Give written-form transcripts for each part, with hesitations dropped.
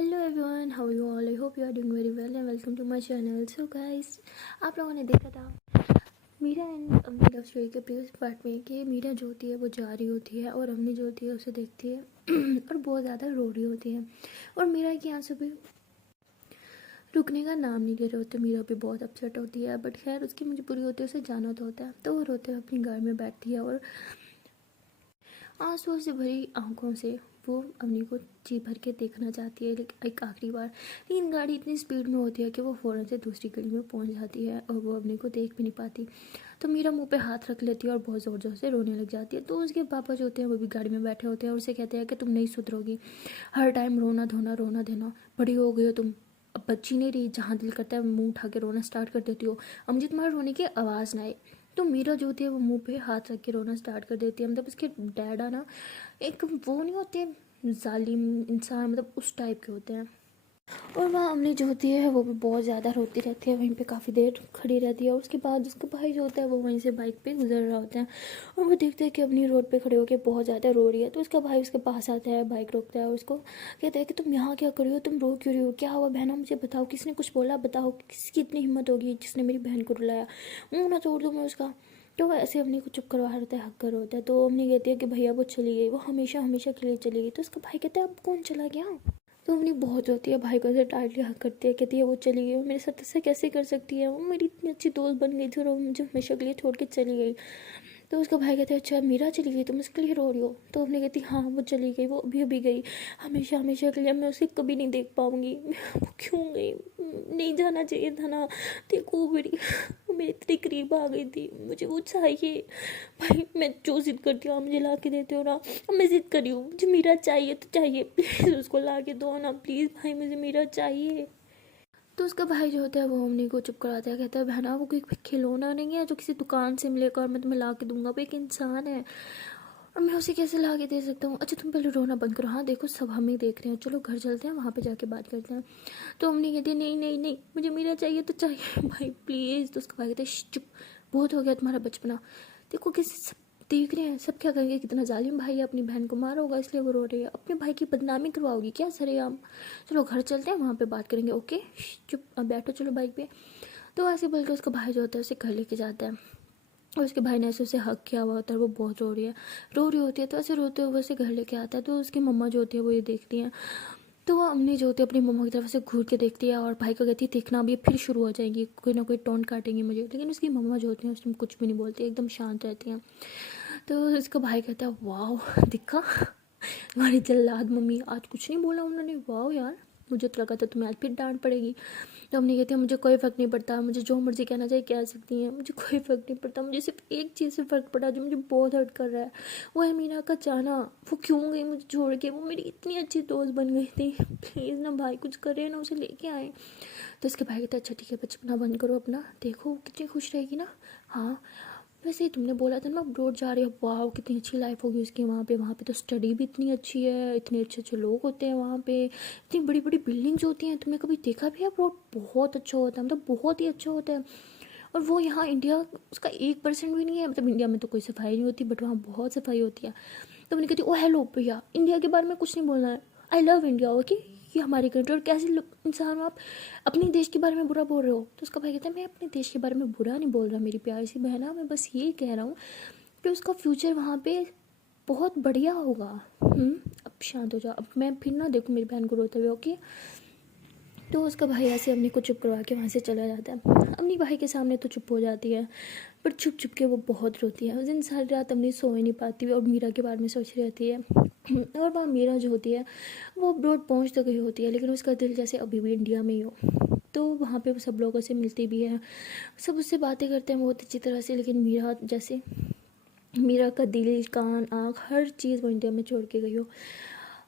Hello everyone, how you all? I hope you are doing very well and welcome to my channel. So guys, आप लोगों ने देखा था Meera and Ammi love story के previous part में कि मीरा जो होती है वो जा रही होती है और अम्मी जो होती है उसे देखती है और बहुत ज़्यादा रो रही होती है और मीरा की आंसू भी रुकने का नाम नहीं ले रहे होते। मीरा भी बहुत अपसेट होती है, बट खैर उसकी मजबूरी होती है, उसे जाना तो होता है। तो वो रोते हुए अपनी गाड़ी में बैठती है और आंसुओं से भरी आंखों से वो अवनी को जी भर के देखना चाहती है, लेकिन एक आखिरी बार। लेकिन गाड़ी इतनी स्पीड में होती है कि वो फ़ौरन से दूसरी गली में पहुंच जाती है और वो अवनी को देख भी नहीं पाती। तो मीरा मुंह पे हाथ रख लेती है और बहुत ज़ोर ज़ोर से रोने लग जाती है। तो उसके पापा जो होते हैं वो भी गाड़ी में बैठे होते हैं और उसे कहते हैं कि तुम नहीं सुधरोगी, हर टाइम रोना धोना रोना देना, बड़ी हो गई हो तुम, अब बच्ची नहीं रही, जहाँ दिल करता है मुंह उठा के रोना स्टार्ट कर देती हो, अब मुझे तुम्हारे रोने की आवाज़ ना आए। तो मीरा जो होती है वो मुंह पे हाथ रख के रोना स्टार्ट कर देती है। मतलब उसके डैडा ना एक वो नहीं होते जालिम इंसान, मतलब उस टाइप के होते हैं। और वहाँ अम्मी जो होती है वो भी बहुत ज़्यादा रोती रहती है, वहीं पे काफ़ी देर खड़ी रहती है। और उसके बाद उसका भाई जो होता है वो वहीं से बाइक पे गुजर रहा होता है और वो देखते हैं कि अपनी रोड पे खड़े होकर बहुत ज़्यादा रो रही है। तो उसका भाई उसके पास आता है, बाइक रोकता है और उसको कहता है कि तुम यहाँ क्या कर रही हो, तुम रो क्यों रही हो, क्या हुआ बहना, मुझे बताओ, किसने कुछ बोला, बताओ किसकी इतनी हिम्मत होगी जिसने मेरी बहन को रुलाया, मुँह ना तोड़ दूँ मैं उसका। तो वो ऐसे अम्मी को चुप करवा होता है, हक कर होता है। तो अम्मी कहती है कि भैया वो चली गई, वो हमेशा हमेशा के लिए चली गई। तो उसका भाई कहता है अब कौन चला गया। तो अम्मी बहुत रोती है, भाई को ऐसे टाइटली हक करती है, कहती है वो चली गई, वो मेरे साथ ऐसा कैसे कर सकती है, वो मेरी इतनी अच्छी दोस्त बन गई थी और वो मुझे हमेशा के लिए छोड़ के चली गई। तो उसका भाई कहता है अच्छा मीरा चली गई, तुम उसके लिए रो रही हो। तो हमने कहती हाँ वो चली गई, वो अभी अभी गई, हमेशा हमेशा के लिए मैं उसे कभी नहीं देख पाऊँगी। वो क्यों गई, नहीं जाना चाहिए था ना, देखो वो मेरे इतने करीब आ गई थी, मुझे वो चाहिए। भाई मैं जो जिद करती हूँ आप मुझे ला के देते हो ना, अब मैं जिद करी हूँ, मुझे मीरा चाहिए तो चाहिए, प्लीज़ उसको ला के दो ना, प्लीज़ भाई मुझे मीरा चाहिए। तो उसका भाई जो होता है वो अम्मी को चुप कराता है, कहता है बहना वो कोई खिलौना नहीं है जो किसी दुकान से मिलेगा और मैं तुम्हें ला के दूंगा, वो एक इंसान है और मैं उसे कैसे ला के दे सकता हूँ। अच्छा तुम पहले रोना बंद करो, हाँ देखो सब हमें देख रहे हैं, चलो घर चलते हैं, वहाँ पे जाके बात करते हैं। तो अम्मी कहती है नहीं नहीं नहीं, मुझे मीरा चाहिए तो चाहिए भाई प्लीज़। तो उसका भाई कहता है चुप, बहुत हो गया तुम्हारा बचपना, देखो किसी सब देख रहे हैं, सब क्या कहेंगे, कितना जालिम भाई है, अपनी बहन को मारा होगा इसलिए वो रो रही है, अपने भाई की बदनामी करवाओगी क्या सरेआम। चलो घर चलते हैं, वहाँ पे बात करेंगे, ओके चुप, अब बैठो चलो बाइक पे। तो ऐसे बोल के उसका भाई जो होता है उसे घर लेके जाता है और उसके भाई ने ऐसे उसे हक किया हुआ होता है, वो बहुत रो रही होती है। तो ऐसे रोते हुए उसे घर लेके आता है। तो उसकी मम्मा जो होती है वो ये देखती हैं। तो वो अम्मी जो होती है अपनी मम्मा की तरफ से घूर के देखती है और भाई को कहती है देखना अब ये फिर शुरू हो जाएगी, कोई ना कोई टोंट काटेंगी मुझे। लेकिन उसकी मम्मा जो होती हैं उस टाइम कुछ भी नहीं बोलती, एकदम शांत रहती हैं। तो उसका भाई कहता है वाह दिखा तुम्हारी जल्लाद मम्मी, आज कुछ नहीं बोला उन्होंने, वाह यार, मुझे तो लगा था तुम्हें आज फिर डांट पड़ेगी। तो हमने कहती है मुझे कोई फ़र्क नहीं पड़ता, मुझे जो मर्जी कहना चाहिए कह सकती हैं, मुझे कोई फ़र्क नहीं पड़ता, मुझे सिर्फ एक चीज़ से फ़र्क पड़ा जो मुझे बहुत हर्ट कर रहा है, वो है मीना का जाना। वो क्यों गई मुझे छोड़ के, वो मेरी इतनी अच्छी दोस्त बन गई थी, प्लीज़ ना भाई कुछ करे ना, उसे लेके आए। तो उसके भाई कहता है अच्छा ठीक है बचपना बंद करो अपना, देखो कितनी खुश रहेगी ना। हाँ वैसे ही तुमने बोला था ना अब्रॉड जा रही है, वाह कितनी अच्छी लाइफ होगी उसकी वहाँ पे तो स्टडी भी इतनी अच्छी है, इतने अच्छे अच्छे लोग होते हैं वहाँ पे, इतनी बड़ी बड़ी बिल्डिंग्स होती हैं, तुमने कभी देखा भी है अब्रॉड, बहुत अच्छा होता है, मतलब बहुत ही अच्छा होता है। और वो यहाँ इंडिया उसका 1% भी नहीं है, मतलब इंडिया में तो कोई सफाई नहीं होती बट वहाँ बहुत सफाई होती है। तो मैंने कहती ओ हेलो भैया, इंडिया के बारे में कुछ नहीं बोलना है, आई लव इंडिया, ओके ये हमारी कंट्री, और कैसे इंसान हो आप, अपने देश के बारे में बुरा बोल रहे हो। तो उसका भाई कहता है मैं अपने देश के बारे में बुरा नहीं बोल रहा मेरी प्यारी सी बहना, मैं बस ये कह रहा हूँ कि उसका फ्यूचर वहाँ पे बहुत बढ़िया होगा। अब शांत हो जाओ, अब मैं फिर ना देखूँ मेरी बहन को रोते हुए, ओके। तो उसका भाई ऐसे अम्मी को चुप करवा के वहाँ से चला जाता है। अम्मी भाई के सामने तो चुप हो जाती है पर छुप छुप के वो बहुत रोती है। उस दिन सारी रात अम्मी सो ही नहीं पाती और मीरा के बारे में सोच रहती है। और वहाँ मीरा जो होती है वो अब्रॉड पहुँच तो गई होती है लेकिन उसका दिल जैसे अभी भी इंडिया में ही हो। तो वहाँ पे वो सब लोगों से मिलती भी है, सब उससे बातें करते हैं बहुत अच्छी तरह से, लेकिन मीरा का दिल कान आँख हर चीज़ वो इंडिया में छोड़ के गई हो।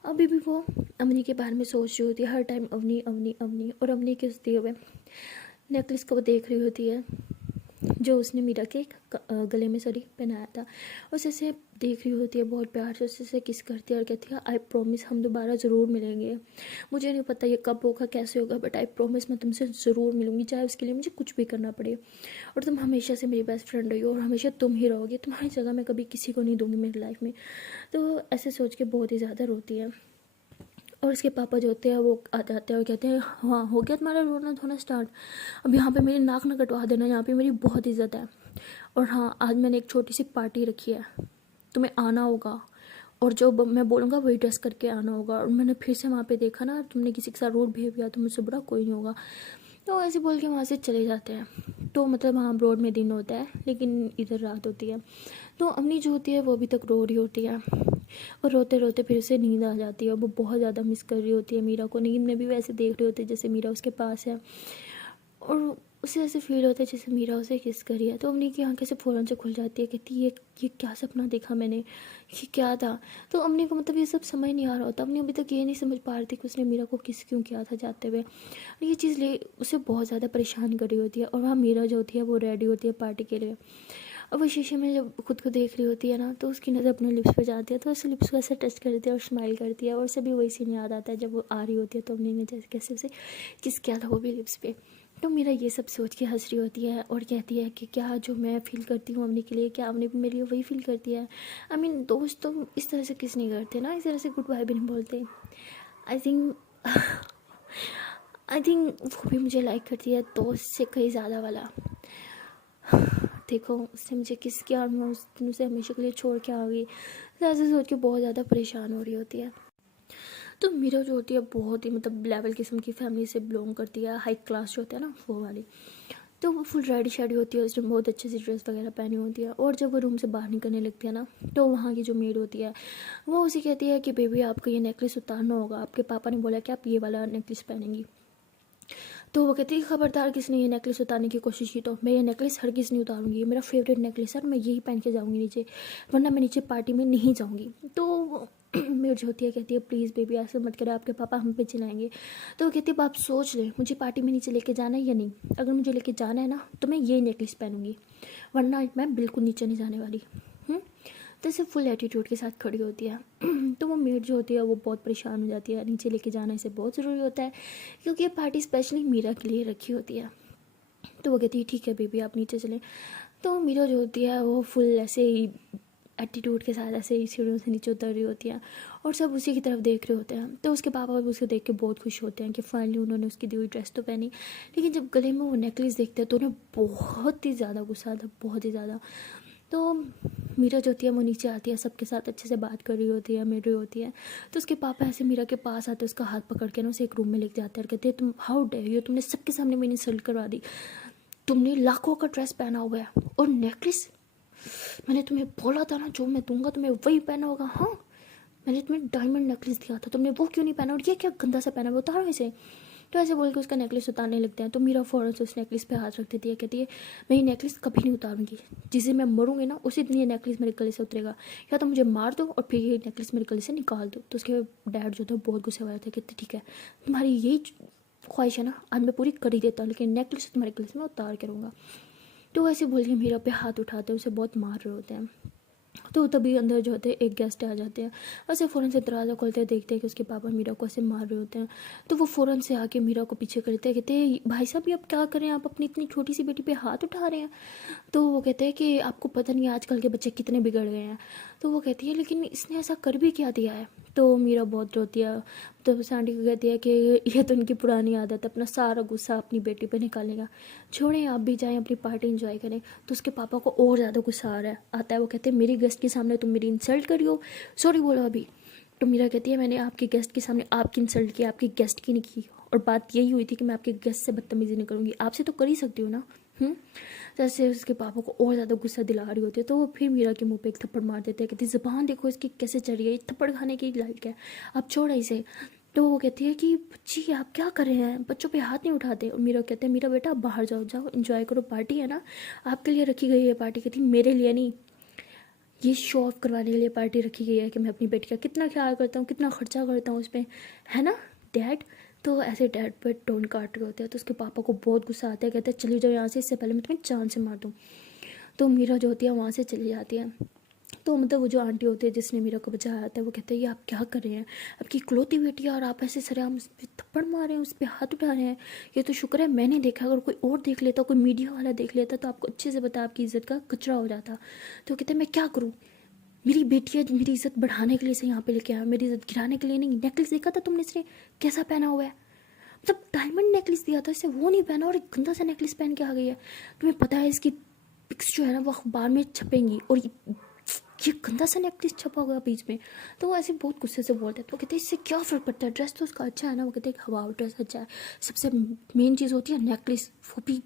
अभी भी वो अवनी के बारे में सोच रही होती है हर टाइम, अवनी अवनी अवनी, और अवनी किस दिए हुए नेकलेस को वो देख रही होती है जो उसने मीरा के गले में पहनाया था। उसे से देख रही होती है बहुत प्यार से, उससे किस करती है और कहती है आई प्रॉमिस हम दोबारा ज़रूर मिलेंगे। मुझे नहीं पता ये कब होगा कैसे होगा बट आई प्रॉमिस मैं तुमसे ज़रूर मिलूंगी, चाहे उसके लिए मुझे कुछ भी करना पड़े, और तुम हमेशा से मेरी बेस्ट फ्रेंड रही हो और हमेशा तुम ही रहोगी, तुम्हारी जगह मैं कभी किसी को नहीं दूंगी मेरी लाइफ में। तो ऐसे सोच के बहुत ही ज़्यादा रोती है। और उसके पापा जो होते हैं वो आ जाते हैं और कहते हैं हाँ हो गया तुम्हारा रोना धोना स्टार्ट, अब यहाँ पे मेरी नाक ना कटवा देना, यहाँ पे मेरी बहुत इज्जत है। और हाँ आज मैंने एक छोटी सी पार्टी रखी है, तुम्हें आना होगा और जो मैं बोलूँगा वही ड्रेस करके आना होगा। और मैंने फिर से वहाँ पे देखा ना तुमने किसी के साथ रूड बिहेव किया तो मुझसे बुरा कोई नहीं होगा। तो ऐसे बोल के वहाँ से चले जाते हैं। तो मतलब वहाँ रोड में दिन होता है लेकिन इधर रात होती है। तो अम्मी जो होती है वो अभी तक रो रही होती है और रोते रोते फिर से नींद आ जाती है। वो बहुत ज़्यादा मिस कर रही होती है मीरा को, नींद में भी वैसे देख रही होती है जैसे मीरा उसके पास है और उसे ऐसे फील होता है जैसे मीरा उसे किस करी है। तो अम्मी की आंखें से फ़ौरन से खुल जाती है, कहती है ये क्या सपना देखा मैंने, ये क्या था। तो अम्मी को मतलब ये सब समझ नहीं आ रहा होता, अम्मी अभी तक ये नहीं समझ पा रही थी कि उसने मीरा को किस क्यों किया था जाते हुए। और ये चीज़ ले उसे बहुत ज़्यादा परेशान कर रही होती है। और वहाँ मीरा जो होती है वो रेडी होती है पार्टी के लिए। अब वो शीशे में जब खुद को देख रही होती है ना तो उसकी नज़र अपने लिप्स पे जाती है, तो उसे लिप्स को ऐसे टच करती है और स्माइल करती है। और उसे भी वही सीन याद आता है जब वो आ रही होती है तो अम्मी ने जैसे कैसे उसे किस किया था वो भी लिप्स पे। तो मेरा ये सब सोच के हंस रही होती है और कहती है कि क्या जो मैं फ़ील करती हूँ अम्मी के लिए क्या अम्मी भी मेरे लिए वही फील करती है। आई मीन दोस्त तो इस तरह से किस नहीं करते ना, इस तरह से गुड बाय भी नहीं बोलते। आई थिंक आई थिंक वो भी मुझे लाइक करती है दोस्त से कहीं ज़्यादा वाला। देखो उसने मुझे किस किया और मैं उस दिन उसे हमेशा के लिए छोड़ के आ गई। तो ऐसे सोच के बहुत ज़्यादा परेशान हो रही होती है। तो मीरा जो होती है बहुत ही मतलब लेवल किस्म की फैमिली से बिलोंग करती है, हाई क्लास जो होता है ना वो वाली। तो वो फुल रेडी शेडी होती है, उसने बहुत अच्छे से ड्रेस वगैरह पहनी होती है। और जब वो रूम से बाहर निकलने लगती है ना तो वहाँ की जो मेड होती है वो उसे कहती है कि बेबी आपको ये नेकलेस उतारना होगा, आपके पापा ने बोला कि आप ये वाला नेकलेस पहनेंगी। तो वो कहती है खबरदार किसने ये नेकलेस उतारने की कोशिश की तो मैं ये नेकलेस हर किस नहीं उतारूंगी, ये मेरा फेवरेट नेकलेस है और मैं यही पहन के जाऊंगी नीचे, वरना मैं नीचे पार्टी में नहीं जाऊंगी। तो मेरी जो होती है कहती है प्लीज़ बेबी ऐसे मत करो, आपके पापा हम पे चिल्लाएंगे। तो वो कहती है आप सोच ले मुझे पार्टी में नीचे लेके जाना है या नहीं, अगर मुझे लेके जाना है ना तो मैं ये नेकलेस पहनूंगी, वरना मैं बिल्कुल नीचे नहीं जाने वाली। तो इसे फुल एटीट्यूड के साथ खड़ी होती है। तो वो मेड जो होती है वो बहुत परेशान हो जाती है, नीचे लेके जाना इसे बहुत ज़रूरी होता है क्योंकि ये पार्टी स्पेशली मीरा के लिए रखी होती है। तो वो कहती है ठीक है बेबी आप नीचे चलें। तो मीरा जो होती है वो फुल ऐसे ही एटीट्यूड के साथ ऐसे ही सीढ़ियों से नीचे उतर रही होती है और सब उसी की तरफ देख रहे होते हैं। तो उसके पापा भी उसको देख के बहुत खुश होते हैं कि फाइनली उन्होंने उसकी दी हुई ड्रेस तो पहनी। लेकिन जब गले में वो नेकलेस देखते हैं तो उन्हें बहुत ही ज़्यादा गुस्सा आता है, बहुत ही ज़्यादा। तो मीरा जो होती है वो नीचे आती है, सबके साथ अच्छे से बात कर रही होती है, मिल रही होती है। तो उसके पापा ऐसे मीरा के पास आते हैं, उसका हाथ पकड़ के ना उसे एक रूम में लेके जाते हैं और कहते हैं तुम हाउ डेयर यू, तुमने सबके सामने मेरी इंसल्ट करवा दी, तुमने लाखों का ड्रेस पहना हुआ है और नेकलेस, मैंने तुम्हें बोला था ना जो मैं दूंगा तुम्हें वही पहना होगा। हाँ मैंने तुम्हें डायमंड नेकलेस दिया था, तुमने वो क्यों नहीं पहना, और ये क्या गंदा सा पहना, वो उतारो इसे। तो ऐसे बोल के उसका नेकलेस उतारने लगते हैं। तो मीरा फ़ौरन से उस नेकलेस पे हाथ रख देती है, कहती है मैं ये नेकलेस कभी नहीं उतारूंगी, जिस दिन मैं मरूंगी ना उसी दिन ये नेकलेस मेरे गले से उतरेगा, या तो मुझे मार दो और फिर ये नेकलेस मेरे गले से निकाल दो। तो उसके डैड जो था बहुत गुस्से वाले थे, कहते ठीक है तुम्हारी यही ख्वाहिश है ना, आज मैं पूरी कर ही देता हूँ, लेकिन नेकलेस तुम्हारे गले से मैं उतार के रहूँगा। तो ऐसे बोल के मीरा पे हाथ उठाते हैं, उसे बहुत मार रहे होते हैं। तो तभी अंदर जो होते हैं एक गेस्ट आ जाते हैं, ऐसे फ़ौरन से दरवाज़ा खोलते हैं, देखते हैं कि उसके पापा मीरा को ऐसे मार रहे होते हैं। तो वो फ़ौरन से आके मीरा को पीछे करते हैं, कहते हैं भाई साहब ये आप क्या कर रहे हैं, आप अपनी इतनी छोटी सी बेटी पे हाथ उठा रहे हैं। तो वो कहते हैं कि आपको पता नहीं आजकल के बच्चे कितने बिगड़ गए हैं। तो वो कहती है लेकिन इसने ऐसा कर भी क्या दिया है। तो मीरा बहुत रोती है। तो उस आंटी को कहती है कि ये तो इनकी पुरानी आदत है अपना सारा गुस्सा अपनी बेटी पे निकालने का, छोड़ें आप भी जाएं अपनी पार्टी एंजॉय करें। तो उसके पापा को और ज़्यादा गुस्सा आ रहा है आता है, वो कहते हैं मेरी गेस्ट के सामने तुम मेरी इंसल्ट करी हो, सॉरी बोलो अभी। तो मीरा कहती है मैंने आपके गेस्ट के सामने आपकी इंसल्ट की, आपकी गेस्ट की नहीं की, और बात यही हुई थी कि मैं आपके गेस्ट से बदतमीजी नहीं करूँगी, आपसे तो कर ही सकती हूँ ना। जैसे उसके पापा को और ज़्यादा गुस्सा दिला रही होती है। तो वो फिर मीरा के मुंह पे एक थप्पड़ मार देते हैं, कहती ज़बान देखो इसकी कैसे चढ़ रही है, थप्पड़ खाने की लायक है, आप छोड़ा इसे। तो वो कहती है कि बच्ची आप क्या कर रहे हैं, बच्चों पे हाथ नहीं उठाते। और मीरा कहते हैं मीरा बेटा आप बाहर जाओ, जाओ एंजॉय करो, पार्टी है ना आपके लिए रखी गई है पार्टी। कहती मेरे लिए नहीं, ये शो ऑफ करवाने के लिए पार्टी रखी गई है कि मैं अपनी बेटी का कितना ख्याल करता हूँ, कितना खर्चा करता हूँ उस पर, है ना डैड। तो ऐसे डैड पर टोन काट रहे होते हैं। तो उसके पापा को बहुत गुस्सा आता है, कहते हैं चली जाओ यहाँ से, इससे पहले मैं तुम्हें जान से मार दूँ। तो मीरा जो होती है वहाँ से चली जाती है। तो मतलब वो जो आंटी होती है जिसने मीरा को बचाया था वो कहते हैं ये आप क्या कर रहे हैं, आपकी इकलौती बेटी है और आप ऐसे सरेआम उस पर थप्पड़ मार रहे हैं, उस पर हाथ उठा रहे हैं, ये तो शुक्र है मैंने देखा, अगर कोई और देख लेता, कोई मीडिया वाला देख लेता तो आपको अच्छे से पता आपकी इज्जत का कचरा हो जाता। तो कहते हैं मैं क्या करूँ, मेरी बेटी है, मेरी इज्जत बढ़ाने के लिए से यहाँ पे लेके आया, मेरी इज्जत गिराने के लिए नहीं। नेकलेस देखा था तुमने इसने कैसा पहना हुआ है, मतलब डायमंड नेकलेस दिया था इसे, वो नहीं पहना और एक गंदा सा नेकलेस पहन के आ गई है। तुम्हें पता है इसकी पिक्स जो है ना वो अखबार में छपेंगी, और ये गंदा सा नेकलेस छपा हुआ बीच में। तो वो ऐसे बहुत गुस्से से बोलते हैं। तो कहते हैं इससे क्या फ़र्क पड़ता है, ड्रेस तो उसका अच्छा है ना। वो कहते हैं हवा ड्रेस अच्छा है, सबसे मेन चीज़ होती है नेकलेस, वो भी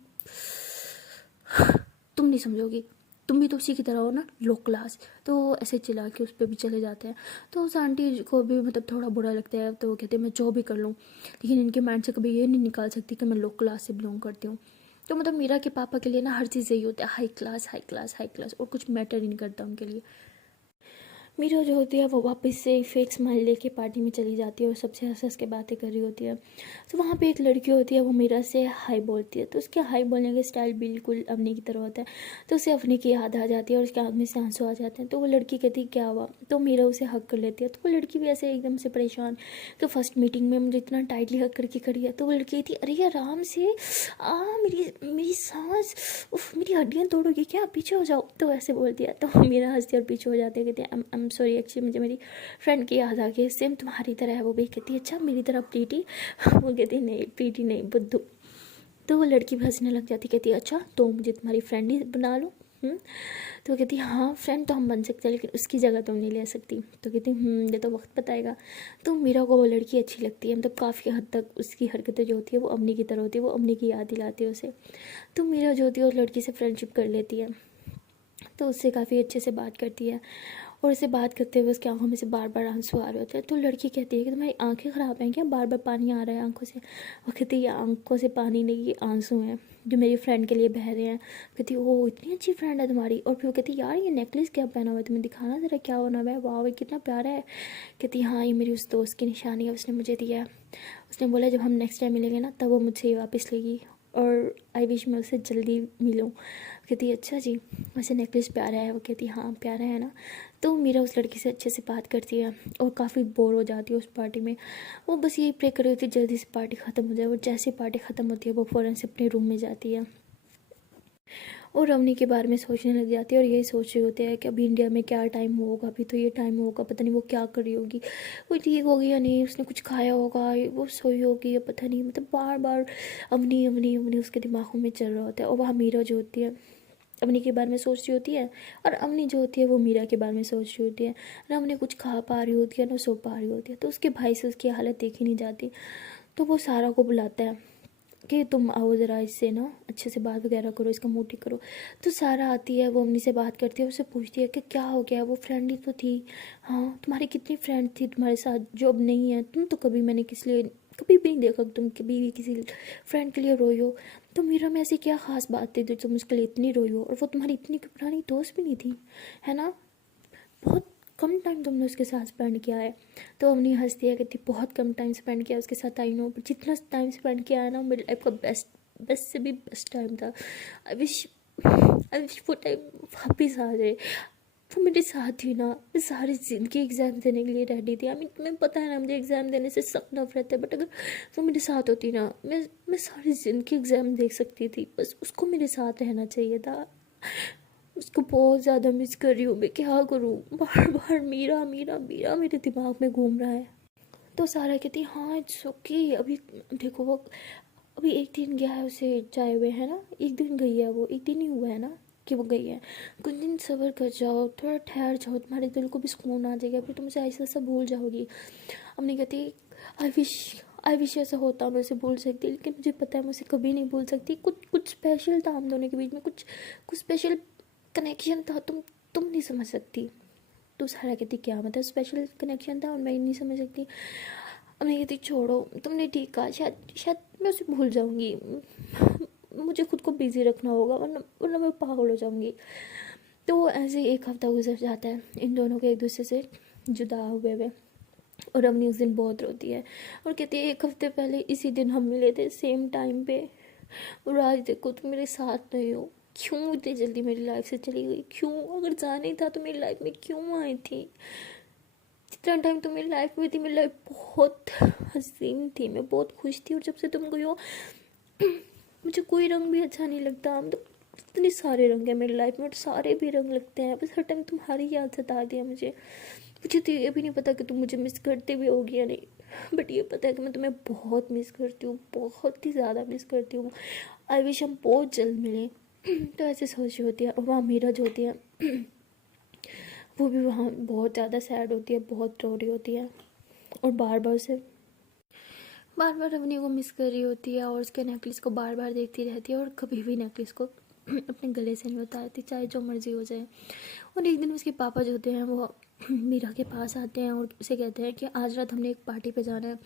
तुम नहीं समझोगी, तुम भी तो उसी की तरह हो ना, लो क्लास। तो ऐसे चिल्ला के उस पर भी चले जाते हैं। तो उस आंटी को भी मतलब थोड़ा बुरा लगता है। तो वो कहते हैं मैं जो भी कर लूँ, लेकिन इनके माइंड से कभी ये नहीं निकाल सकती कि मैं लो क्लास से बिलोंग करती हूँ। तो मतलब मीरा के पापा के लिए ना हर चीज़ यही होता है, high class high class high class, और कुछ मैटर ही नहीं करता उनके लिए। मीरा जो होती है वो वापस से फेक स्माइल लेके पार्टी में चली जाती है और सबसे हंस हंस के बातें कर रही होती है। तो वहाँ पे एक लड़की होती है, वो मीरा से हाई बोलती है। तो उसके हाई बोलने का स्टाइल बिल्कुल अवनी की तरह होता है। तो उसे अवनी की याद आ जाती है और उसके आँख में से आंसू आ जाते हैं। तो वो लड़की कहती है क्या हुआ, तो मीरा उसे हक कर लेती है। तो वो लड़की भी ऐसे एकदम से परेशान कि फर्स्ट मीटिंग में मुझे इतना टाइटली हक करके खड़ी है। तो वो लड़की कहती अरे आराम से, मेरी मेरी सांस, उफ मेरी हड्डियाँ तोड़ोगी क्या, पीछे हो जाओ। तो ऐसे बोलती है। तो मीरा हंसती और पीछे हो जाती है, कहती है आई एम सॉरी, एक्चुअली मुझे मेरी फ्रेंड की याद आ गई, सेम तुम्हारी तरह है। वो भी कहती है अच्छा मेरी तरह प्रीति। वो कहती है नहीं प्रीति नहीं, बुद्धू। तो वो लड़की भी हंसने लग जाती, कहती है अच्छा तो मुझे तुम्हारी फ्रेंड ही बना लो। तो कहती है हाँ फ्रेंड तो हम बन सकते हैं, लेकिन उसकी जगह तुम नहीं ले सकती। तो कहती ये तो वक्त बताएगा। तो मीरा को वो लड़की अच्छी लगती है, मतलब काफ़ी हद तक उसकी हरकतें जो होती है वो अम्मी की तरह होती है, वो अम्मी की याद दिलाती है उसे। तो मीरा जो होती है उस लड़की से फ्रेंडशिप कर लेती है। तो उससे काफ़ी अच्छे से बात करती है, और उससे बात करते हुए उसकी आंखों में से बार बार आंसू आ रहे होते हैं। तो लड़की कहती है कि तुम्हारी आंखें ख़राब हैं क्या, बार बार पानी आ रहा है आंखों से। वो कहती है ये आंखों से पानी नहीं, ये आंसू हैं जो मेरी फ्रेंड के लिए बह रहे हैं। कहती है ओह इतनी अच्छी फ्रेंड है तुम्हारी। और फिर वो कहती है यार ये नेकलेस क्या पहना हुआ है, तुम्हें दिखाना ज़रा क्या होना है, वाह ये कितना प्यारा है। कहती हाँ ये मेरी उस दोस्त की निशानी है, उसने मुझे दिया है। उसने बोला जब हम नेक्स्ट टाइम मिलेंगे ना तब वो मुझसे ये वापस लेगी, और आई विश मैं उससे जल्दी मिलूँ। कहती अच्छा जी वैसे नेकलेस प्यारा है। वो कहती हाँ प्यारा है ना। तो मीरा उस लड़की से अच्छे से बात करती है और काफ़ी बोर हो जाती है उस पार्टी में। वो बस यही प्रे कर रही होती है जल्दी से पार्टी ख़त्म हो जाए। वो जैसे पार्टी ख़त्म होती है वो फ़ौरन से अपने रूम में जाती है और रवनी के बारे में सोचने लग जाती है, और यही सोच रही होती है कि अभी इंडिया में क्या टाइम होगा, अभी तो ये टाइम होगा, पता नहीं वो क्या कर रही होगी, वो ठीक होगी या नहीं, उसने कुछ खाया होगा, वो सोई होगी या पता नहीं। मतलब बार बार अवनी अवनी अवनी उसके दिमागों में चल रहा होता है। और वहाँ मीरा जो होती है अवनी के बारे में सोच रही होती है, और अवनी जो होती है वो मीरा के बारे में सोच रही होती है। ना अवनी कुछ खा पा रही होती है ना सो पा रही होती है। तो उसके भाई से उसकी हालत देखी नहीं जाती। तो वो सारा को बुलाता है कि तुम आओ ज़रा इससे ना अच्छे से बात वगैरह करो, इसका मुँह ठीक करो। तो सारा आती है, वो अम्मी से बात करती है, उससे पूछती है कि क्या हो गया, वो फ्रेंड ही तो थी। हाँ तुम्हारी कितनी फ्रेंड थी तुम्हारे साथ जो अब नहीं है, तुम तो कभी मैंने किस लिए कभी भी नहीं देखा तुम कभी भी किसी फ्रेंड के लिए रोई हो। तो मीरा में ऐसी क्या खास बात थी जो तुम उसके लिए इतनी रोई हो, और वो तुम्हारी इतनी पुरानी दोस्त भी नहीं थी, है ना, बहुत कम टाइम तुमने उसके साथ स्पेंड किया है। तो अवनी हंसती है, कहती बहुत कम टाइम स्पेंड किया उसके साथ, आई नो, पर जितना टाइम स्पेंड किया है ना मेरी लाइफ का बेस्ट बेस्ट से भी बेस्ट टाइम था। आई विश वो टाइम वापस आ जाए। वो मेरे साथ थी ना, मैं सारी ज़िंदगी एग्ज़ाम देने के लिए रेडी थी। आई मीन तुम्हें पता है ना मुझे एग्ज़ाम देने से सख्त नफरत है, बट अगर वो मेरे साथ होती ना मैं सारी ज़िंदगी एग्ज़ाम दे सकती थी। बस उसको मेरे साथ रहना चाहिए था। उसको बहुत ज़्यादा मिस कर रही हूँ, मैं क्या करूँ, बार बार मीरा मीरा मीरा मेरे दिमाग में घूम रहा है। तो सारा कहती हाँ इट्स ओके, अभी देखो वो अभी एक दिन गया है उसे जाए हुए, है ना, एक दिन गई है, वो एक दिन ही हुआ है ना कि वो गई है। कुछ दिन सब्र कर जाओ, थोड़ा ठहर जाओ, तुम्हारे दिल को भी सुकून आ जाएगा, फिर तुम उसे ऐसा ऐसा भूल जाओगी। हमने कहती आई विश आई विश ऐसा होता मैं उसे भूल सकती, लेकिन मुझे पता है मैं उसे कभी नहीं भूल सकती। कुछ कुछ स्पेशल था हम दोनों के बीच में, कुछ कुछ स्पेशल कनेक्शन था, तुम नहीं समझ सकती। तो सारा कहती क्या मतलब स्पेशल कनेक्शन था और मैं नहीं समझ सकती। अब मैं कहती छोड़ो, तुमने ठीक कहा, शायद शायद मैं उसे भूल जाऊंगी। मुझे खुद को बिजी रखना होगा, वरना वरना मैं पागल हो जाऊंगी। तो ऐसे ही एक हफ्ता गुजर जाता है इन दोनों के एक दूसरे से जुदा हुए हुए, और अवनी उस दिन बहुत रोती है और कहती है एक हफ्ते पहले इसी दिन हम मिले थे सेम टाइम पे, और आज देखो तुम मेरे साथ नहीं हो। क्यों इतनी जल्दी मेरी लाइफ से चली गई, क्यों, अगर जाना ही था तो मेरी लाइफ में क्यों आई थी। जितना टाइम तुम मेरी लाइफ में थी मेरी लाइफ बहुत हसीन थी, मैं बहुत खुश थी, और जब से तुम गई हो मुझे कोई रंग भी अच्छा नहीं लगता। हम तो इतने सारे रंग हैं मेरी लाइफ में और सारे भी रंग लगते हैं, बस हर टाइम तुम्हारी याद सताती है मुझे। मुझे तो ये भी नहीं पता कि तुम मुझे मिस करते भी होगी या नहीं, बट ये पता है कि मैं तुम्हें बहुत मिस करती हूँ, बहुत ही ज़्यादा मिस करती हूँ। आई विश हम बहुत जल्द मिलें। तो ऐसे सोच रही होती है। और वहाँ मीरा जो होती है वो भी वहाँ बहुत ज़्यादा सैड होती है, बहुत रो रही होती है और बार बार रवनी को मिस कर रही होती है और उसके नेकलेस को बार बार देखती रहती है और कभी भी नेकलेस को अपने गले से नहीं उतारती, चाहे जो मर्जी हो जाए। और एक दिन उसके पापा जो होते हैं वो मीरा के पास आते हैं और उसे कहते हैं कि आज रात हमने एक पार्टी पे जाना है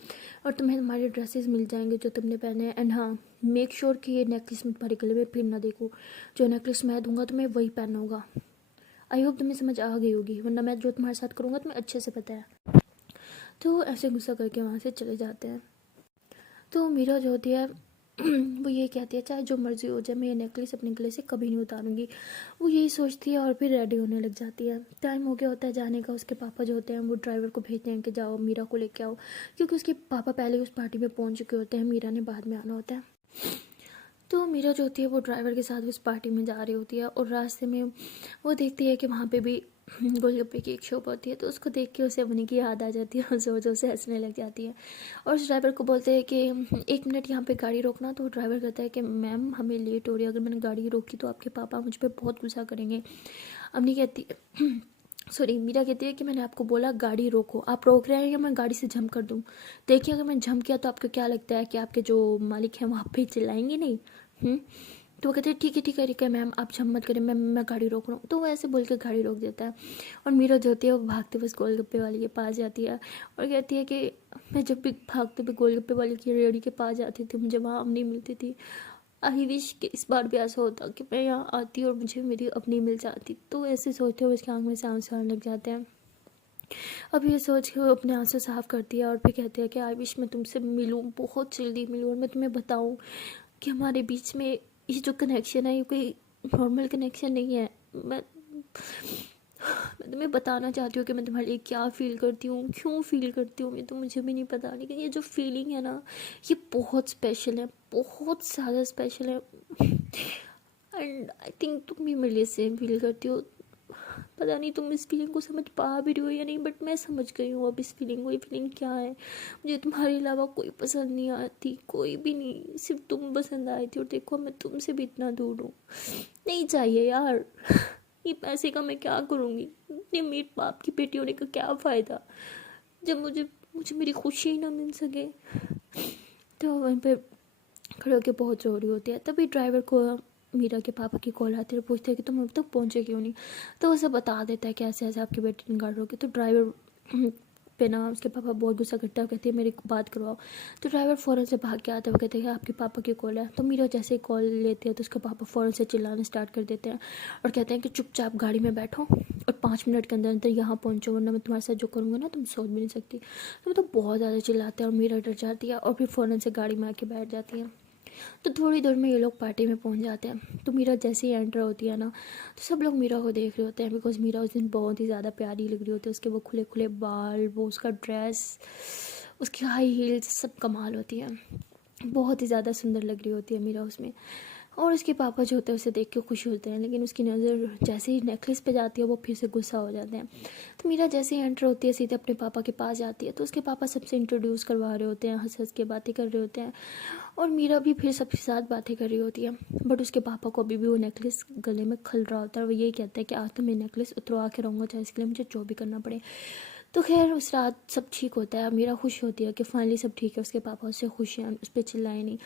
और तुम्हें हमारे ड्रेसेस मिल जाएंगे जो तुमने पहने हैं, एंड हाँ मेक श्योर कि ये नेकलेस मैं तुम्हारे गले में फिर ना देखूँ। जो नेकलेस मैं दूंगा तुम्हें वही पहनना होगा। आई होप तुम्हें समझ आ गई होगी, वरना मैं जो तुम्हारे साथ करूँगा तुम्हें अच्छे से पता है। तो ऐसे गुस्सा करके वहाँ से चले जाते हैं। तो मीरा जो होती है वो ये कहती है चाहे जो मर्जी हो जाए मैं ये नेकलेस अपने गले से कभी नहीं उतारूंगी। वो यही सोचती है और फिर रेडी होने लग जाती है। टाइम हो गया होता है जाने का। उसके पापा जो होते हैं वो ड्राइवर को भेजते हैं कि जाओ मीरा को लेके आओ, क्योंकि उसके पापा पहले उस पार्टी में पहुंच चुके होते हैं, मीरा ने बाद में आना होता है। तो मीरा जो होती है वो ड्राइवर के साथ उस पार्टी में जा रही होती है और रास्ते में वो देखती है कि वहाँ पे भी गोलगप्पे की एक शॉप होती है। तो उसको देख के उसे अपने की याद आ जाती है और जोर जोर से हंसने लग जाती है। और उस ड्राइवर को बोलते हैं कि 1 मिनट यहाँ पे गाड़ी रोकना। तो ड्राइवर कहता है कि मैम हमें लेट हो रही है, अगर मैंने गाड़ी रोकी तो आपके पापा मुझ पर बहुत गुस्सा करेंगे। अम्मी कहती है सॉरी मीरा कहती है कि मैंने आपको बोला गाड़ी रोको, आप रोक रहे हैं या मैं गाड़ी से जंप कर दूँ। देखिए अगर मैं जंप किया तो आपको क्या लगता है कि आपके जो मालिक हैं वहाँ पे चिल्लाएंगे नहीं? तो वो कहते हैं ठीक है मैम आप जंप मत करें, मैं गाड़ी रोक रहा हूँ। तो वो ऐसे बोल के गाड़ी रोक देता है और मीरा जो होती है वो भागते हुए गोलगप्पे वाली के पास जाती है और कहती है कि मैं जब भी भागते हुए गोलगप्पे वाली की रेहड़ी के पास जाती थी मुझे वहाँ अम्मी मिलती थी। आई विश कि इस बार भी ऐसा होता कि मैं यहाँ आती और मुझे मेरी अपनी मिल जाती। तो ऐसे सोचते हुए उसकी आँख में से आंसू आने लग जाते हैं। अब ये सोच के वो अपने आंसू साफ करती है और फिर कहती है कि आई विश मैं तुमसे मिलूँ, बहुत जल्दी मिलूँ और मैं तुम्हें बताऊँ कि हमारे बीच में ये जो कनेक्शन है ये कोई नॉर्मल कनेक्शन नहीं है। मैं तुम्हें बताना चाहती हूँ कि मैं तुम्हारे लिए क्या फ़ील करती हूँ, क्यों फ़ील करती हूँ, ये तो मुझे भी नहीं पता, लेकिन ये जो फीलिंग है ना ये बहुत स्पेशल है, बहुत ज़्यादा स्पेशल है। एंड आई थिंक तुम भी मेरे लिए सेम फील करती हो। पता नहीं तुम इस फीलिंग को समझ पा भी रही हो या नहीं, बट मैं समझ गई हूँ अब इस फीलिंग को। ये फीलिंग क्या है, मुझे तुम्हारे अलावा कोई पसंद नहीं आती, कोई भी नहीं, सिर्फ तुम पसंद आई थी और देखो मैं तुमसे भी इतना दूर हूँ। नहीं चाहिए यार ये पैसे का मैं क्या करूँगी, इतने मीट बाप की बेटी होने का क्या फ़ायदा जब मुझे मुझे मेरी खुशी ही ना मिल सके। तो वहीं पे खड़े होकर बहुत रो रही होती है। तभी ड्राइवर को मीरा के पापा की कॉल आती है और पूछते हैं कि तुम अब तक पहुँचे क्यों नहीं। तो उसे बता देता है कि ऐसे ऐसे आपकी बेटी ने गाड़ी रोकी। तो ड्राइवर पे ना उसके पापा बहुत गुस्सा करता है, कहते हैं मेरी बात करवाओ। तो ड्राइवर फ़ौरन से भाग के आता है, वो कहते हैं कि आपके पापा की कॉल है। तो मीरा जैसे ही कॉल लेते हैं तो उसके पापा फ़ौरन से चिल्लाना स्टार्ट कर देते हैं और कहते हैं कि चुपचाप गाड़ी में बैठो और 5 मिनट के अंदर अंदर यहाँ पहुँचो, वरना मैं तुम्हारे साथ जो करूँगा ना तुम सोच भी नहीं सकती। तो मतलब बहुत ज़्यादा चिल्लाते हैं और मीरा डर जाती है और फिर फ़ौरन से गाड़ी में आके बैठ जाती है। तो थोड़ी देर में ये लोग पार्टी में पहुंच जाते हैं। तो मीरा जैसे ही एंटर होती है ना तो सब लोग मीरा को देख रहे होते हैं, बिकॉज मीरा उस दिन बहुत ही ज़्यादा प्यारी लग रही होती है। उसके वो खुले खुले बाल, वो उसका ड्रेस, उसकी हाई हील्स सब कमाल होती है, बहुत ही ज़्यादा सुंदर लग रही होती है मीरा उसमें। और उसके पापा जो होते हैं उसे देख के खुश होते हैं, लेकिन उसकी नज़र जैसे ही नेकलेस पे जाती है वो फिर से गुस्सा हो जाते हैं। तो मीरा जैसे ही एंटर होती है सीधे अपने पापा के पास जाती है। तो उसके पापा सबसे इंट्रोड्यूस करवा रहे होते हैं, हंस हंस के बातें कर रहे होते हैं और मीरा भी फिर सबके साथ बातें कर रही होती है। बट उसके पापा को अभी भी वो नेकलेस गले में खल रहा होता है और वो यही कहता है कि आज तो मैं नेकलेस उतरवा के रहूँगा, चाहे इसके लिए मुझे जो भी करना पड़े। तो खैर उस रात सब ठीक होता है। मीरा खुश होती है कि फाइनली सब ठीक है, उसके पापा उससे खुश हैं, उस पर चिल्लाए नहीं।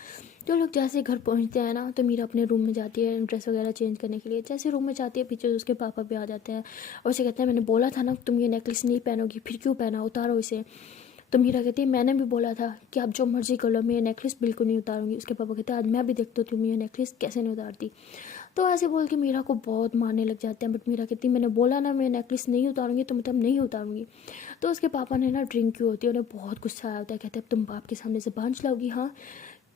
तो लोग जैसे घर पहुंचते हैं ना तो मीरा अपने रूम में जाती है ड्रेस वगैरह चेंज करने के लिए। जैसे रूम में जाती है पीछे उसके पापा भी आ जाते हैं और उसे कहते हैं मैंने बोला था ना तुम ये नेकलेस नहीं पहनोगी, फिर क्यों पहना, उतारो इसे। तो मीरा कहती है मैंने भी बोला था कि आप जो मर्जी कर लो, मैं ये नेकलेस बिल्कुल नहीं उतारूंगी। उसके पापा कहते हैं आज मैं भी देखता हूँ तुम ये नेकलेस कैसे नहीं उतारती। तो ऐसे बोल के मीरा को बहुत मारने लग जाते हैं। बट मीरा कहती मैंने बोला ना मैं नेकलेस नहीं उतारूंगी तो मतलब नहीं उतारूंगी। तो उसके पापा ने ना ड्रिंक की होती है, उन्हें बहुत गुस्सा आया होता है। कहते हैं तुम बाप के सामने ज़बान चलाओगी, हाँ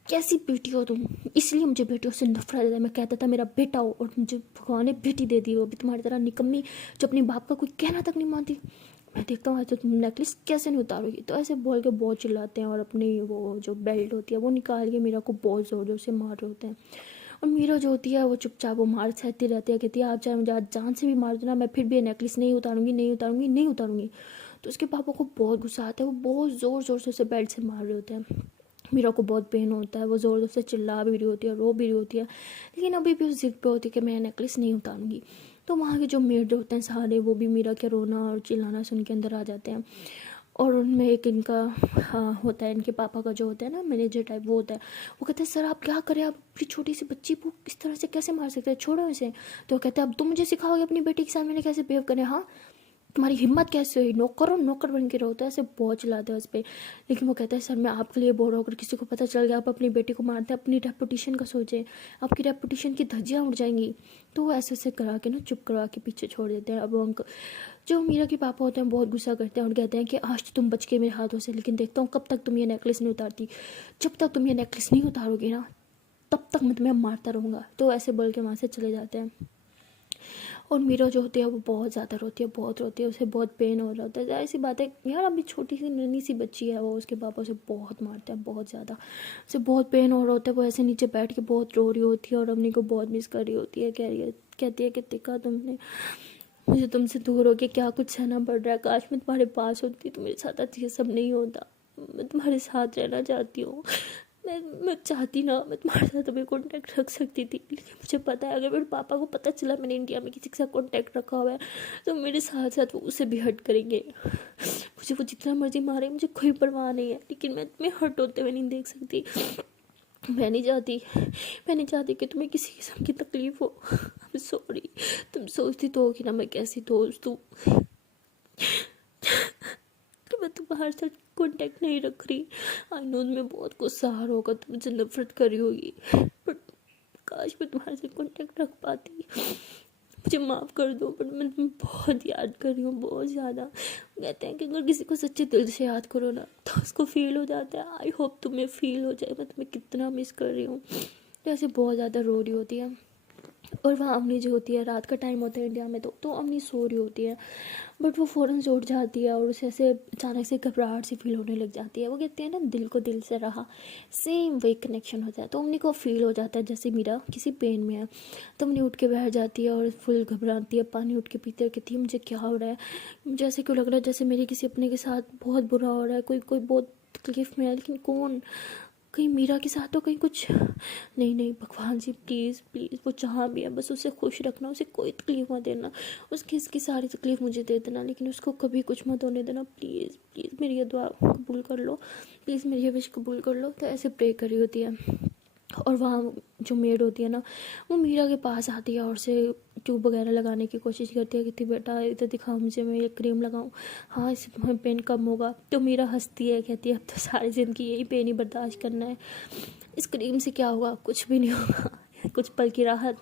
कैसी बेटी हो तुम, इसलिए मुझे बेटियों से नफरत है। मैं कहता था मेरा बेटा हो और मुझे भगवान ने बेटी दे दी, वो भी तुम्हारी तरह निकम्मी जो अपनी बाप का कोई कहना तक नहीं मानती। मैं देखता हूँ आज तो तुम नेकलेस कैसे नहीं उतारोगी। तो ऐसे बोल के बहुत चिल्लाते हैं और अपनी वो जो बेल्ट होती है वो निकाल के मीरा को बहुत ज़ोर ज़ोर से मार रहे होते हैं। और मीरा जो होती है वो चुपचाप वो मार सहती रहती है, कहती है आप चाहे मुझे आज जान से भी मार दो ना, मैं फिर भी ये नेकलेस नहीं उतारूंगी, नहीं उतारूंगी, नहीं उतारूंगी। तो उसके पापा को बहुत गुस्सा आता है, वो बहुत ज़ोर ज़ोर से उसे बेड से मार रहे होते हैं। मीरा को बहुत पेन होता है, वो ज़ोर ज़ोर से चिल्ला भी रही होती है, रो भी रही होती है, लेकिन अभी भी उस जिद पे होती है कि मैं नेकलेस नहीं उतारूंगी। तो वहाँ के जो मेड होते हैं सारे, वो भी मीरा के रोना और चिल्लाना सुन के अंदर आ जाते हैं। और उनमें एक इनका होता है, इनके पापा का जो होता है ना मैनेजर टाइप, वो होता है। वो कहते हैं सर आप क्या करें, आप अपनी छोटी सी बच्ची को इस तरह से कैसे मार सकते हैं, छोड़ो इसे। तो वो कहते हैं अब तुम मुझे सिखाओगे अपनी बेटी के साथ मैंने कैसे बिहेव करें, हाँ तुम्हारी हिम्मत कैसे हुई, नौकर और नौकर बन के रहो। तो ऐसे बहुत चिल्लाते हैं उस पर। लेकिन वो कहता है सर मैं आपके लिए बोल रहा हूँ, अगर किसी को पता चल गया आप अपनी बेटी को मारते हैं, अपनी रेपुटेशन का सोचें, आपकी रेपुटेशन की धज्जियाँ उड़ जाएंगी। तो वो ऐसे ऐसे करा के ना चुप करवा के पीछे छोड़ देते हैं। अब वो जो मीरा के पापा होते हैं बहुत गुस्सा करते हैं और कहते हैं कि आज तो तुम बच के मेरे हाथों से, लेकिन देखता हूँ कब तक तुम ये नेकलेस नहीं उतारती। जब तक तुम ये नेकलेस नहीं उतारोगी ना तब तक मैं तुम्हें मारता रहूँगा। तो ऐसे बोल के वहाँ से चले जाते हैं। और मीरा जो होती है वो बहुत ज़्यादा रोती है, बहुत रोती है, उसे बहुत पेन हो रहा होता है। जाहिर सी बात है यार, अभी छोटी सी नन्ही सी बच्ची है, वो उसके पापा उसे बहुत मारते हैं, बहुत ज़्यादा उसे बहुत पेन हो रहा होता है। वो ऐसे नीचे बैठ के बहुत रो रही होती है और अम्मी को बहुत मिस कर रही होती है। कह रही है, कहती है कि टिका तुमने मुझे तुमसे दूर हो के क्या कुछ सहना पड़ रहा है, काश मैं तुम्हारे पास होती तो मेरे साथ आज ये सब नहीं होता। मैं तुम्हारे साथ रहना चाहती हूँ, मैं चाहती ना मैं तुम्हारे साथ अभी कॉन्टैक्ट रख सकती थी, लेकिन मुझे पता है अगर मेरे पापा को पता चला मैंने इंडिया में किसी के साथ कॉन्टैक्ट रखा हुआ है तो मेरे साथ साथ वो उसे भी हर्ट करेंगे। मुझे वो जितना मर्जी मारे, मुझे कोई परवाह नहीं है, लेकिन मैं तुम्हें हर्ट होते हुए नहीं देख सकती। मैं नहीं चाहती कि तुम्हें किसी किस्म की तकलीफ हो। I am sorry. तुम सोचती तो होगी ना मैं कैसी दोस्त हूँ कि मैं तुम्हारे साथ कॉन्टैक्ट नहीं रख रही। आई नो तुम्हें बहुत गुस्सा आ रहा होगा, तुम मुझे नफरत कर रही होगी, बट काश मैं तुम्हारे साथ कॉन्टैक्ट रख पाती। मुझे माफ़ कर दो, बट मैं तुम्हें बहुत याद कर रही हूँ, बहुत ज़्यादा। कहते हैं कि अगर किसी को सच्चे दिल से याद करो ना तो उसको फील हो जाता है। आई होप तुम्हें फील हो जाए मैं तुम्हें कितना मिस कर रही हूँ। तो ऐसे बहुत ज़्यादा रो रही होती है। और वहाँ अम्मी जो होती है, रात का टाइम होता है इंडिया में, तो अम्मी सो रही होती है, बट वो फ़ौरन से उठ जाती है और उसे ऐसे अचानक से घबराहट सी फील होने लग जाती है। वो कहते हैं ना दिल को दिल से रहा, सेम वही कनेक्शन होता है। तो अम्मी को फील हो जाता है जैसे मीरा किसी पेन में है। तो अम्मी उठ के बैठ जाती है और फुल घबराती है, पानी उठ के पीती है, कहती है मुझे क्या हो रहा है, मुझे ऐसे क्यों लग रहा है जैसे मेरे किसी अपने के साथ बहुत बुरा हो रहा है, कोई कोई बहुत तकलीफ़ में है, लेकिन कौन, कहीं मीरा के साथ तो कहीं कुछ नहीं। नहीं भगवान जी प्लीज़ प्लीज़, वो जहाँ भी है बस उसे खुश रखना, उसे कोई तकलीफ मत देना, उसकी इसकी सारी तकलीफ़ मुझे दे देना, लेकिन उसको कभी कुछ मत होने देना। प्लीज़ प्लीज़ मेरी ये दुआ कबूल कर लो, प्लीज़ मेरी ये विश कबूल कर लो। तो ऐसे प्रे कर रही होती है। और वहाँ जो मेड होती है ना वो मीरा के पास आती है और उसे ट्यूब वगैरह लगाने की कोशिश करती है, कहती बेटा इधर दिखाओ मुझे, मैं ये क्रीम लगाऊं, हाँ इससे तुम्हें पेन कम होगा। तो मीरा हंसती है, कहती है अब तो सारी ज़िंदगी यही पेन ही बर्दाश्त करना है, इस क्रीम से क्या होगा, कुछ भी नहीं होगा कुछ पल की राहत।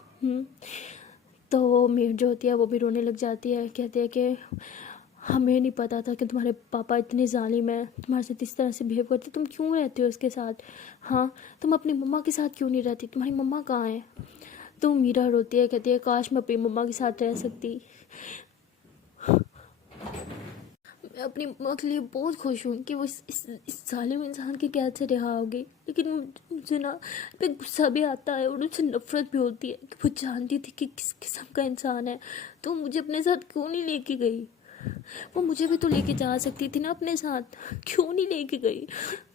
तो वो मेड जो होती है वो भी रोने लग जाती है, कहती है कि हमें नहीं पता था कि तुम्हारे पापा इतने जालिम हैं, तुम्हारे साथ इस तरह से बिहेव करते, तुम क्यों रहते हो उसके साथ, हाँ तुम अपनी मम्मा के साथ क्यों नहीं रहती, तुम्हारी मम्मा कहाँ है। तो मीरा रोती है, कहती है काश मैं अपनी मम्मा के साथ रह सकती, मैं अपनी मम्मा के लिए बहुत खुश हूँ कि वो इस जालिम इंसान के कैद से रिहा हो गई। लेकिन मुझे ना पे गुस्सा भी आता है और मुझे नफरत भी होती है कि वो जानती थी कि किस किस्म का इंसान है, तो मुझे अपने साथ क्यों नहीं लेके गई। वो मुझे भी तो लेके जा सकती थी ना अपने साथ, क्यों नहीं लेके गई,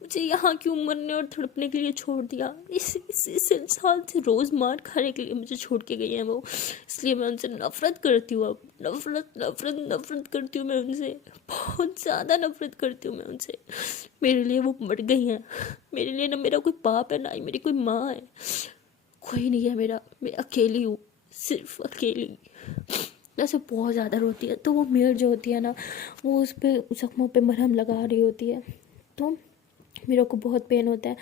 मुझे यहाँ क्यों मरने और तड़पने के लिए छोड़ दिया। इस इंसान से रोज़ मार खाने के लिए मुझे छोड़ के गई है वो, इसलिए मैं उनसे नफरत करती हूँ। अब नफरत नफरत नफरत करती हूँ मैं उनसे, बहुत ज़्यादा नफरत करती हूँ मैं उनसे। मेरे लिए वो मर गई हैं, मेरे लिए ना मेरा कोई बाप है ना ही मेरी कोई माँ है, कोई नहीं है मेरा, मैं अकेली हूँ, सिर्फ अकेली। ऐसे बहुत ज़्यादा रोती है। तो वो मेड जो होती है ना वो उस पर जख्मों पे मरहम लगा रही होती है। तो मीरा को बहुत पेन होता है,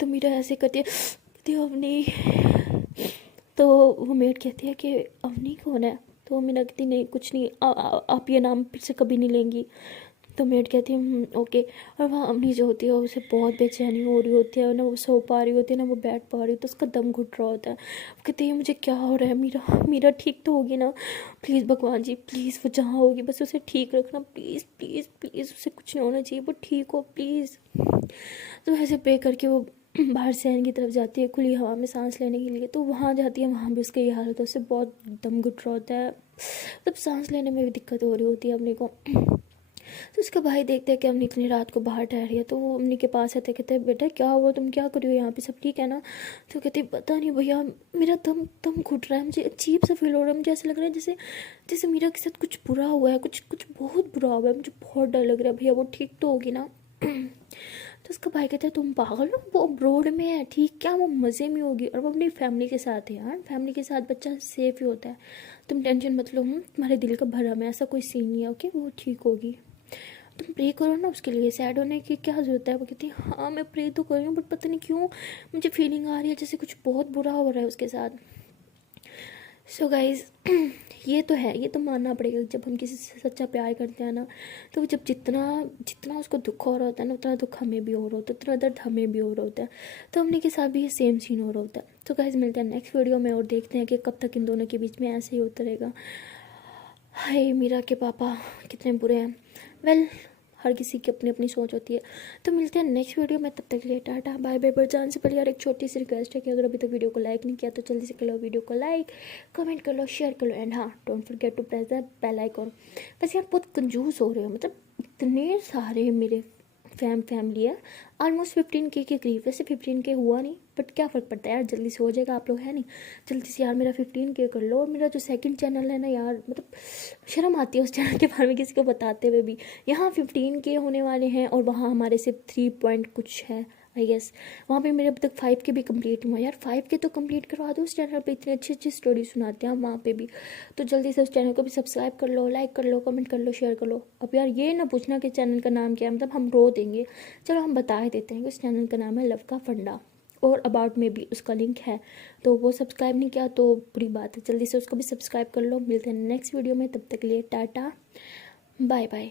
तो मीरा ऐसे कहती है अवनी। तो वो मेड कहती है कि अवनी कौन है। तो मीरा कहती नहीं कुछ नहीं, आप ये नाम फिर से कभी नहीं लेंगी। तो मेड कहती है ओके। और वहाँ अम्मी जो होती है उसे बहुत बेचैनी हो रही होती है, ना वो सो पा रही होती है ना वो बैठ पा रही, तो उसका दम घुट रहा होता है। वो कहती है मुझे क्या हो रहा है, मीरा मीरा ठीक तो होगी ना, प्लीज़ भगवान जी प्लीज़ वो जहाँ होगी बस उसे ठीक रखना, प्लीज़ प्लीज़ प्लीज़ उसे कुछ नहीं होना चाहिए, वो ठीक हो प्लीज़। तो ऐसे पे करके वो बाहर शहर की तरफ जाती है खुली हवा में सांस लेने के लिए, तो वहाँ जाती है, वहाँ भी उसका ये हाल होता है, उससे बहुत दम घुट रहा होता है, मतलब सांस लेने में भी दिक्कत हो रही होती है अपने को। तो उसका भाई देखते हैं कि अम्मी इतनी रात को बाहर ठहरी है, तो वो अम्मी के पास आते, कहते हैं बेटा क्या हुआ, तुम क्या कर रही हो यहाँ पे, सब ठीक है ना। तो कहती पता नहीं भैया, मेरा दम दम घुट रहा है, मुझे अजीब सा फील हो रहा है, मुझे ऐसा लग रहा है जैसे जैसे मीरा के साथ कुछ बुरा हुआ है, कुछ कुछ बहुत बुरा हुआ है, मुझे बहुत डर लग रहा है भैया, वो ठीक तो होगी ना। तो उसका भाई कहता है तुम पागल हो, वो अब्रोड में है, ठीक क्या, वो मज़े में होगी, और वो अपनी फैमिली के साथ है यार, फैमिली के साथ बच्चा सेफ ही होता है, तुम टेंशन मत लो, तुम्हारे दिल का भरम है, ऐसा कोई सीन नहीं है, ओके वो ठीक होगी, तुम प्रे करो ना उसके लिए, सैड होने की क्या ज़रूरत है। वो कहती है हाँ मैं प्रे तो कर रही हूँ, बट पता नहीं क्यों मुझे फीलिंग आ रही है जैसे कुछ बहुत बुरा हो रहा है उसके साथ। सो गाइज ये तो है, ये तो मानना पड़ेगा, जब हम किसी से सच्चा प्यार करते हैं ना, तो जब जितना जितना उसको दुख हो रहा होता है ना, उतना दुख हमें भी हो रहा होता है, उतना दर्द हमें भी हो रहा होता है, तो हमने के साथ भी ये सेम सीन हो रहा होता है। तो गाइज मिलते हैं नेक्स्ट वीडियो में, और देखते हैं कि कब तक इन दोनों के बीच में ऐसे ही होता रहेगा। हाय मीरा के पापा कितने बुरे हैं। वेल हर किसी की अपनी अपनी सोच होती है। तो मिलते हैं नेक्स्ट वीडियो में, तब तक के लिए टाटा बाय बाय। पर जान से पहले यार एक छोटी सी रिक्वेस्ट है कि अगर अभी तक वीडियो को लाइक नहीं किया तो जल्दी से कर लो, वीडियो को लाइक, कमेंट कर लो, शेयर कर लो, एंड हाँ don't forget to press the bell icon. बस यार बहुत कंजूस हो रहे हो, मतलब इतने सारे मेरे फैमिली है, ऑलमोस्ट 15K के करीब, वैसे 15K हुआ नहीं बट क्या फ़र्क पड़ता है यार, जल्दी से हो जाएगा, आप लोग है नहीं, जल्दी से यार मेरा 15K कर लो। और मेरा जो सेकंड चैनल है ना यार, मतलब शर्म आती है उस चैनल के बारे में किसी को बताते हुए भी, यहाँ 15K होने वाले हैं और वहाँ हमारे सिर्फ 3 पॉइंट कुछ है आई गेस, वहाँ पे मेरे अब तक 5K भी कंप्लीट हुआ यार, 5K तो कंप्लीट करवा दो, उस चैनल पे इतनी अच्छी अच्छी स्टोरी सुनाते हैं हम वहाँ पे भी। तो जल्दी से उस चैनल को भी सब्सक्राइब कर लो, लाइक कर लो, कमेंट कर लो, शेयर कर लो। अब यार ये ना पूछना कि चैनल का नाम क्या है, मतलब हम रो देंगे, चलो हम बता ही देते हैं कि उस चैनल का नाम है लव का फंडा, और अबाउट में भी उसका लिंक है, तो वो सब्सक्राइब नहीं किया तो बुरी बात है, जल्दी से उसको भी सब्सक्राइब कर लो। मिलते हैं नेक्स्ट वीडियो में, तब तक के लिए टाटा बाय बाय।